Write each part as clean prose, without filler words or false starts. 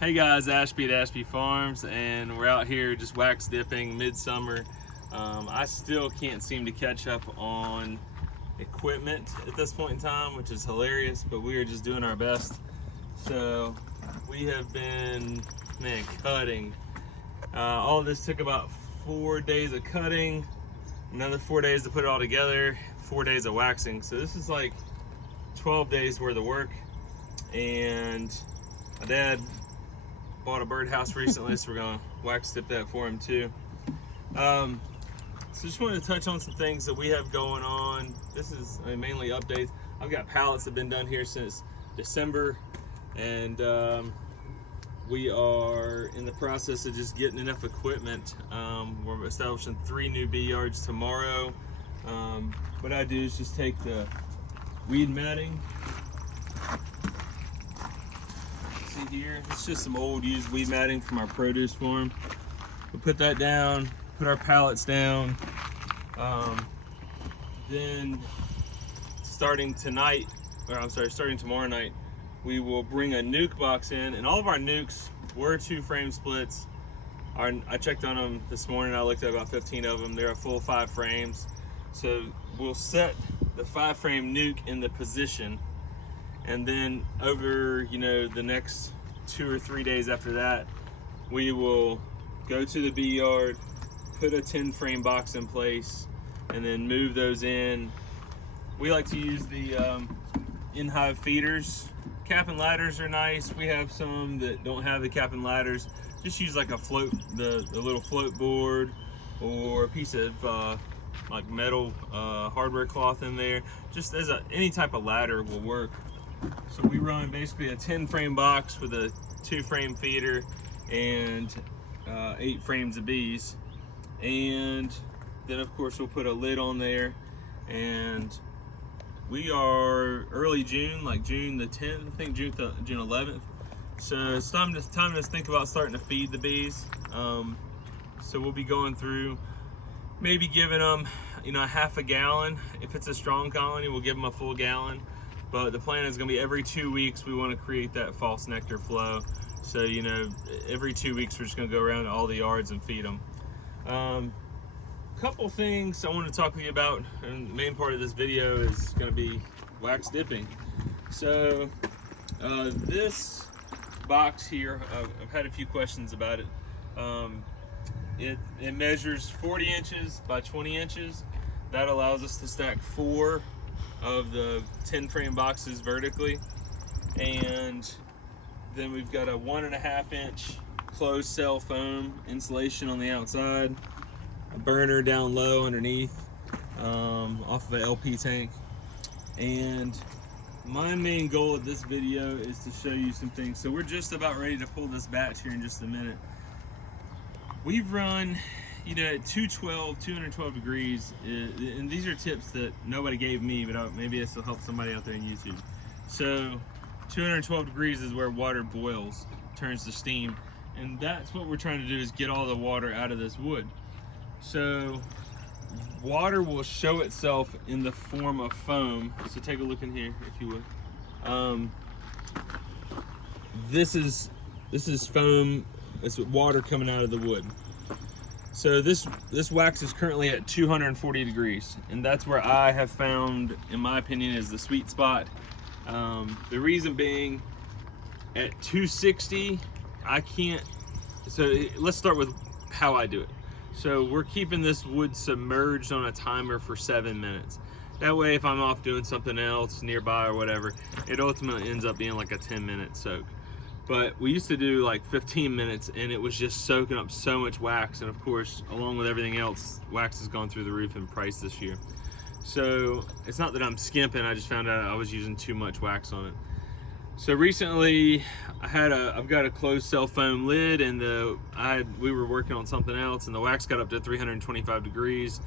Hey guys, Ashby at Ashby Farms, and we're out here just wax dipping midsummer. I still can't seem to catch up on equipment at this point in time, which is hilarious, but we are just doing our best. So we have been, cutting. All of this took about 4 days of cutting, another 4 days to put it all together, 4 days of waxing. So this is like 12 days worth of work. And my dad bought a birdhouse recently, so we're gonna wax dip that for him too. So just wanted to touch on some things that we have going on. This is mainly updates. I've got pallets that have been done here since December, and we are in the process of just getting enough equipment. We're establishing 3 new bee yards tomorrow. What I do is just take the weed matting. Here, it's just some old used weed matting from our produce farm. We'll put that down, put our pallets down. Then starting tomorrow night, we will bring a nuke box in, and all of our nukes were 2 frame splits. I checked on them this morning. I looked at about 15 of them. They're a full 5 frames. So we'll set the 5 frame nuke in the position, and then over the next 2 or 3 days after that, we will go to the bee yard, put a 10 frame box in place, and then move those in. We like to use the in-hive feeders. Cap and ladders are nice. We have some that don't have the cap and ladders. Just use like a float, the little float board, or a piece of like metal hardware cloth in there. Just as any type of ladder will work. So we run basically a 10 frame box with a 2 frame feeder and 8 frames of bees. And then of course we'll put a lid on there, and we are early June, like June the 10th, I think June 11th. So it's time to think about starting to feed the bees. So we'll be going through, maybe giving them a half a gallon. If it's a strong colony, we'll give them a full gallon. But the plan is going to be every 2 weeks we want to create that false nectar flow. So every 2 weeks we're just going to go around to all the yards and feed them. Couple things I want to talk to you about, and the main part of this video is going to be wax dipping. So this box here, I've had a few questions about it. It measures 40 inches by 20 inches. That allows us to stack 4 of the 10 frame boxes vertically, and then we've got a 1.5 inch closed cell foam insulation on the outside, a burner down low underneath off of an LP tank. And my main goal of this video is to show you some things. So we're just about ready to pull this batch here in just a minute. We've run at 212 degrees, and these are tips that nobody gave me, but maybe this will help somebody out there on YouTube. So 212 degrees is where water boils, turns to steam, and that's what we're trying to do, is get all the water out of this wood. So water will show itself in the form of foam. So take a look in here, if you would. This is foam. It's water coming out of the wood. So this wax is currently at 240 degrees, and that's where I have found, in my opinion, is the sweet spot. The reason being, at 260, I can't. So let's start with how I do it. So we're keeping this wood submerged on a timer for 7 minutes. That way, if I'm off doing something else nearby or whatever, it ultimately ends up being like a 10-minute soak. But we used to do like 15 minutes, and it was just soaking up so much wax. And of course, along with everything else, wax has gone through the roof in price this year. So it's not that I'm skimping, I just found out I was using too much wax on it. So recently, I've got a closed cell foam lid, and we were working on something else, and the wax got up to 325 degrees,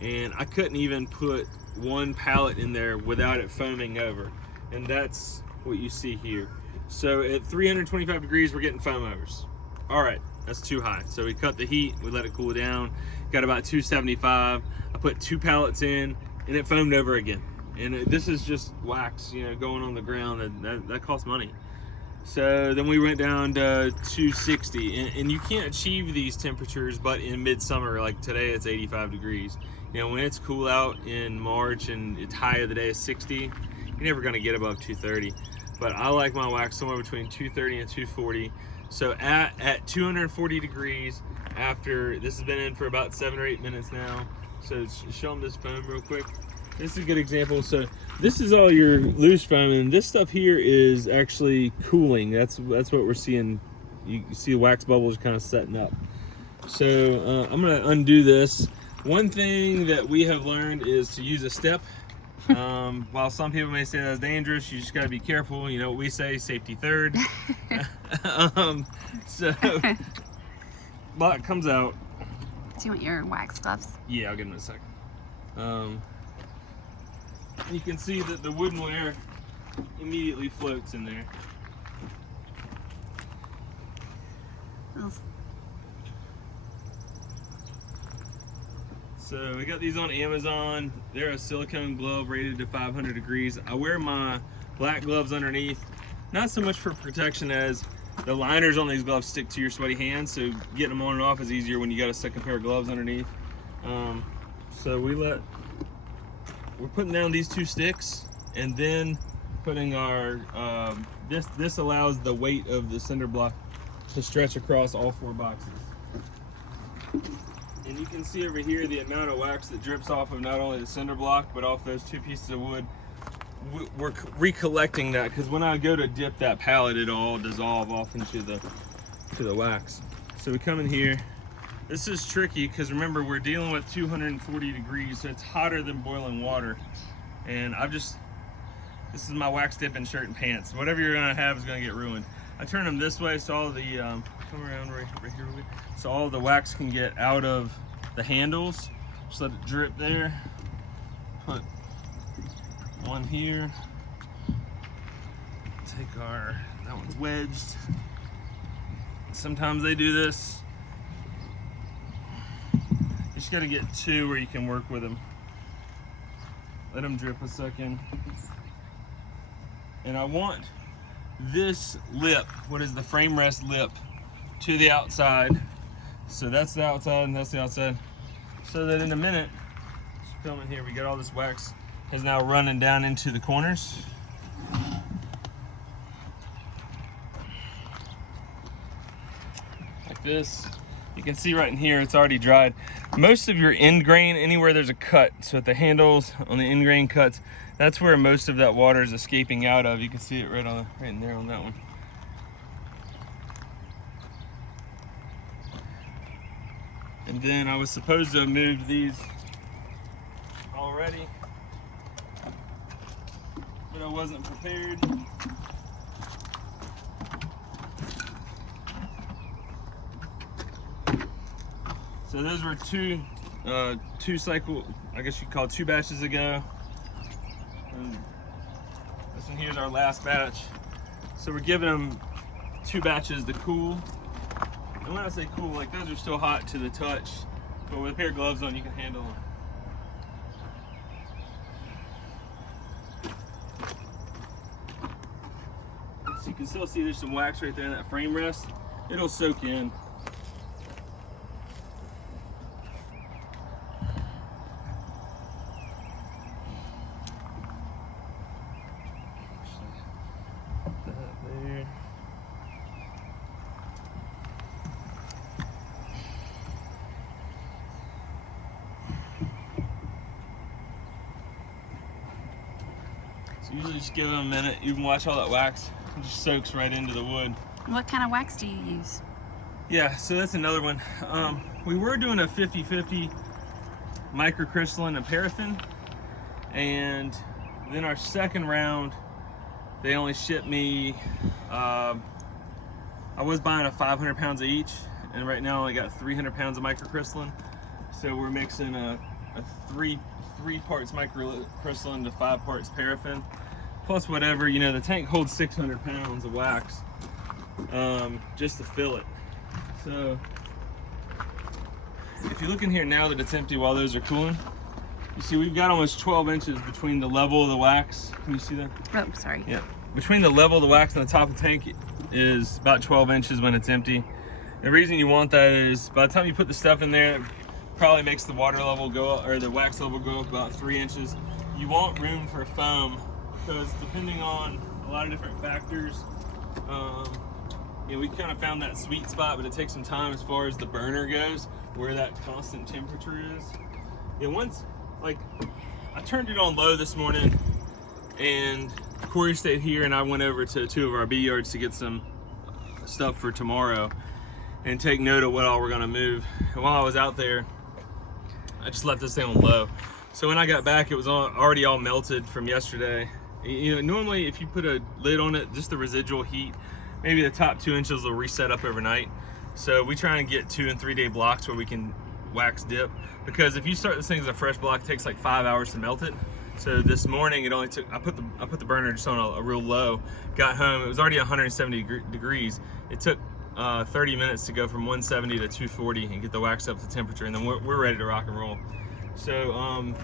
and I couldn't even put 1 pallet in there without it foaming over. And that's what you see here. So at 325 degrees, we're getting foam overs. All right, that's too high. So we cut the heat, we let it cool down, got about 275. I put 2 pallets in, and it foamed over again. And this is just wax, going on the ground, and that costs money. So then we went down to 260, and you can't achieve these temperatures but in midsummer. Like today it's 85 degrees. You know, when it's cool out in March and its high of the day is 60, you're never gonna get above 230. But I like my wax somewhere between 230 and 240. So at 240 degrees, after this has been in for about 7 or 8 minutes now. So show them this foam real quick. This is a good example. So this is all your loose foam, and this stuff here is actually cooling. That's what we're seeing. You see the wax bubbles kind of setting up. So I'm gonna undo this. One thing that we have learned is to use a step. While some people may say that's dangerous, you just gotta be careful. You know what we say, safety third. But it comes out. Do you want your wax gloves? Yeah, I'll get them in a second. You can see that the woodenware immediately floats in there. So we got these on Amazon. They're a silicone glove rated to 500 degrees. I wear my black gloves underneath, not so much for protection as the liners on these gloves stick to your sweaty hands, so getting them on and off is easier when you got a second pair of gloves underneath. So we're putting down these 2 sticks, and then putting our this allows the weight of the cinder block to stretch across all 4 boxes. And you can see over here the amount of wax that drips off of not only the cinder block but off those 2 pieces of wood. We're recollecting that because when I go to dip that pallet, it'll all dissolve off into the wax. So we come in here. This is tricky because remember, we're dealing with 240 degrees, so it's hotter than boiling water. And this is my wax dipping shirt and pants. Whatever you're gonna have is gonna get ruined. I turn them this way so all the come around right here, so all the wax can get out of the handles. Just let it drip there. Put one here. Take that one's wedged. Sometimes they do this. You just gotta get 2 where you can work with them. Let them drip a second. And I want this lip, what is the frame rest lip, to the outside. So that's the outside and that's the outside. So that in a minute, just filming here, we got all this wax is now running down into the corners. Like this. You can see right in here, it's already dried. Most of your end grain, anywhere there's a cut, so at the handles, on the end grain cuts, that's where most of that water is escaping out of. You can see it right in there on that one. And then I was supposed to have moved these already, but I wasn't prepared. So those were two cycle, I guess you could call it 2 batches ago. And this one here's our last batch. So we're giving them 2 batches to cool. And when I say cool, like those are still hot to the touch, but with a pair of gloves on, you can handle them. So you can still see there's some wax right there in that frame rest. It'll soak in. So usually just give them a minute. You can watch all that wax. It just soaks right into the wood. What kind of wax do you use? Yeah, so that's another one. We were doing a 50-50 microcrystalline and paraffin, and then our second round, they only shipped me, I was buying a 500 pounds of each, and right now I only got 300 pounds of microcrystalline. So we're mixing a three parts microcrystalline to 5 parts paraffin, plus whatever, you know, the tank holds 600 pounds of wax, just to fill it. So if you look in here now that it's empty while those are cooling, you see we've got almost 12 inches between the level of the wax. Can you see that? Oh, sorry. Yeah. Between the level of the wax and the top of the tank, is about 12 inches when it's empty. The reason you want that is by the time you put the stuff in there, it probably makes the water level go up, or the wax level go up about 3 inches. You want room for foam because depending on a lot of different factors, we kind of found that sweet spot, but it takes some time as far as the burner goes, where that constant temperature is. Once, like, I turned it on low this morning, and Corey stayed here, and I went over to 2 of our bee yards to get some stuff for tomorrow and take note of what all we're gonna move. And while I was out there, I just left this thing on low. So when I got back, it was already all melted from yesterday. Normally if you put a lid on it, just the residual heat, maybe the top 2 inches will reset up overnight. So we try and get 2 and 3 day blocks where we can wax dip, because if you start this thing as a fresh block, it takes like 5 hours to melt it. So this morning it only took, I put the burner just on a real low, got home, it was already 170 degrees. It took 30 minutes to go from 170 to 240 and get the wax up to temperature, and then we're ready to rock and roll. So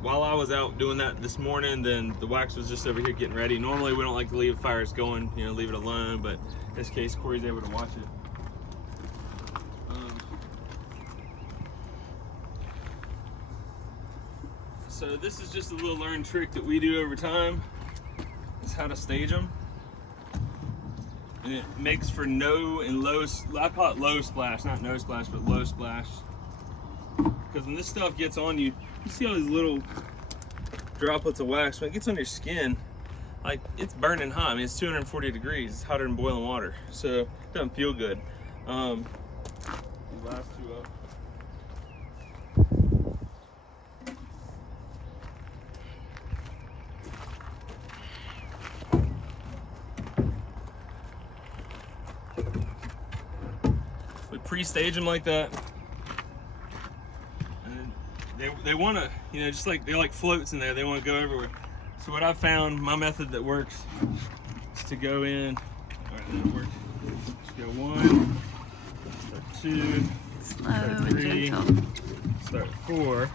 while I was out doing that this morning, then the wax was just over here getting ready. Normally we don't like to leave fires going, leave it alone, but in this case Corey's able to watch it. So this is just a little learned trick that we do over time, is how to stage them. And it makes for no and low, I call it low splash, not no splash, but low splash. Because when this stuff gets on you, you see all these little droplets of wax. When it gets on your skin, like, it's burning hot. I mean, it's 240 degrees. It's hotter than boiling water. So it doesn't feel good. These last 2 up. We pre-stage them like that. They want to, just like they're like floats in there. They want to go everywhere. So what I've found, my method that works, is to go in. All right, that'll work. Just go 1, start 2, Slow start and 3, gentle. start 4.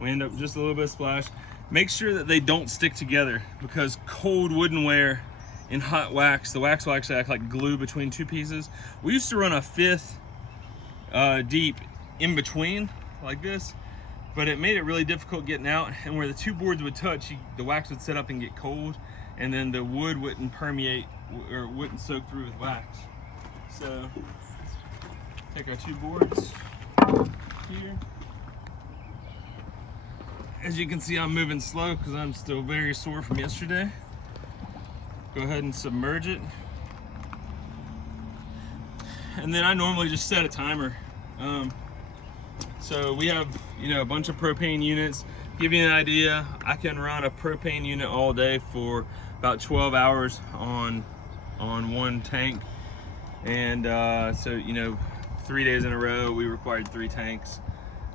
We end up with just a little bit of splash. Make sure that they don't stick together, because cold woodenware and hot wax, the wax will actually act like glue between 2 pieces. We used to run a 5th deep in between like this, but it made it really difficult getting out, and where the 2 boards would touch, the wax would set up and get cold, and then the wood wouldn't permeate or wouldn't soak through with wax. So take our 2 boards here. As you can see, I'm moving slow because I'm still very sore from yesterday. Go ahead and submerge it, and then I normally just set a timer. So we have, a bunch of propane units. Give you an idea, I can run a propane unit all day for about 12 hours on 1 tank. And so 3 days in a row, we required 3 tanks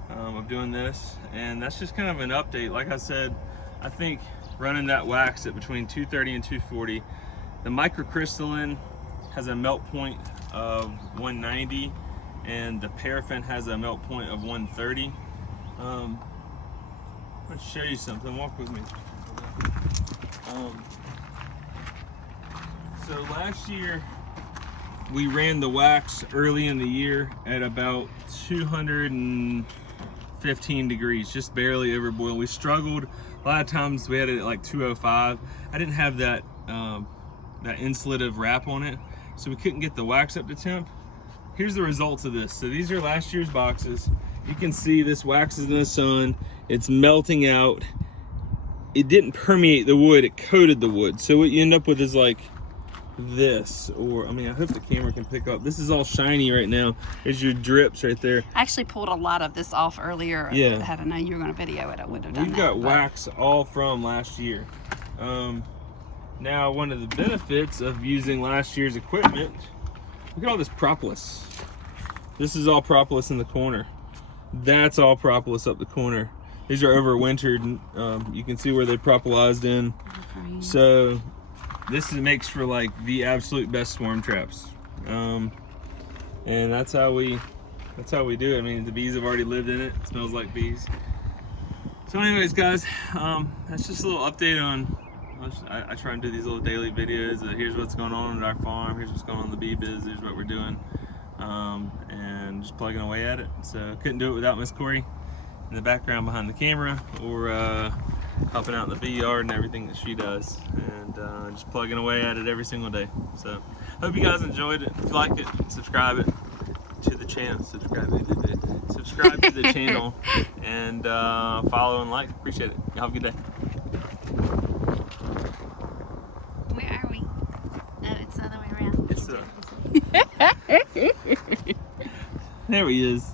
of doing this. And that's just kind of an update. Like I said, I think running that wax at between 230 and 240, the microcrystalline has a melt point of 190. And the paraffin has a melt point of 130. I'm going to show you something. Walk with me. So last year we ran the wax early in the year at about 215 degrees, just barely over boil. We struggled. A lot of times we had it at like 205. I didn't have that that insulative wrap on it, so we couldn't get the wax up to temp. Here's the results of this. So these are last year's boxes. You can see this wax is in the sun. It's melting out. It didn't permeate the wood, it coated the wood. So what you end up with is like this, or I hope the camera can pick up. This is all shiny right now. There's your drips right there. I actually pulled a lot of this off earlier. Yeah. Had I known you were going to video it, I would have done We've that. got wax all from last year. Now, one of the benefits of using last year's equipment, look at all this propolis. This is all propolis in the corner. That's all propolis up the corner. These are overwintered. You can see where they propolized in. Okay. So this makes for like the absolute best swarm traps. And that's how we do it. The bees have already lived in it. It smells like bees. So anyways, guys, that's just a little update on I try and do these little daily videos. Here's what's going on at our farm. Here's what's going on in the bee biz. Here's what we're doing, and just plugging away at it. So couldn't do it without Miss Corey in the background behind the camera, or helping out in the bee yard and everything that she does, and just plugging away at it every single day. So hope you guys enjoyed it. If you like it, subscribe it to the channel. Subscribe to the channel, and follow and like. Appreciate it. Y'all have a good day. Where are we? Oh, it's the other way around. It's there he is.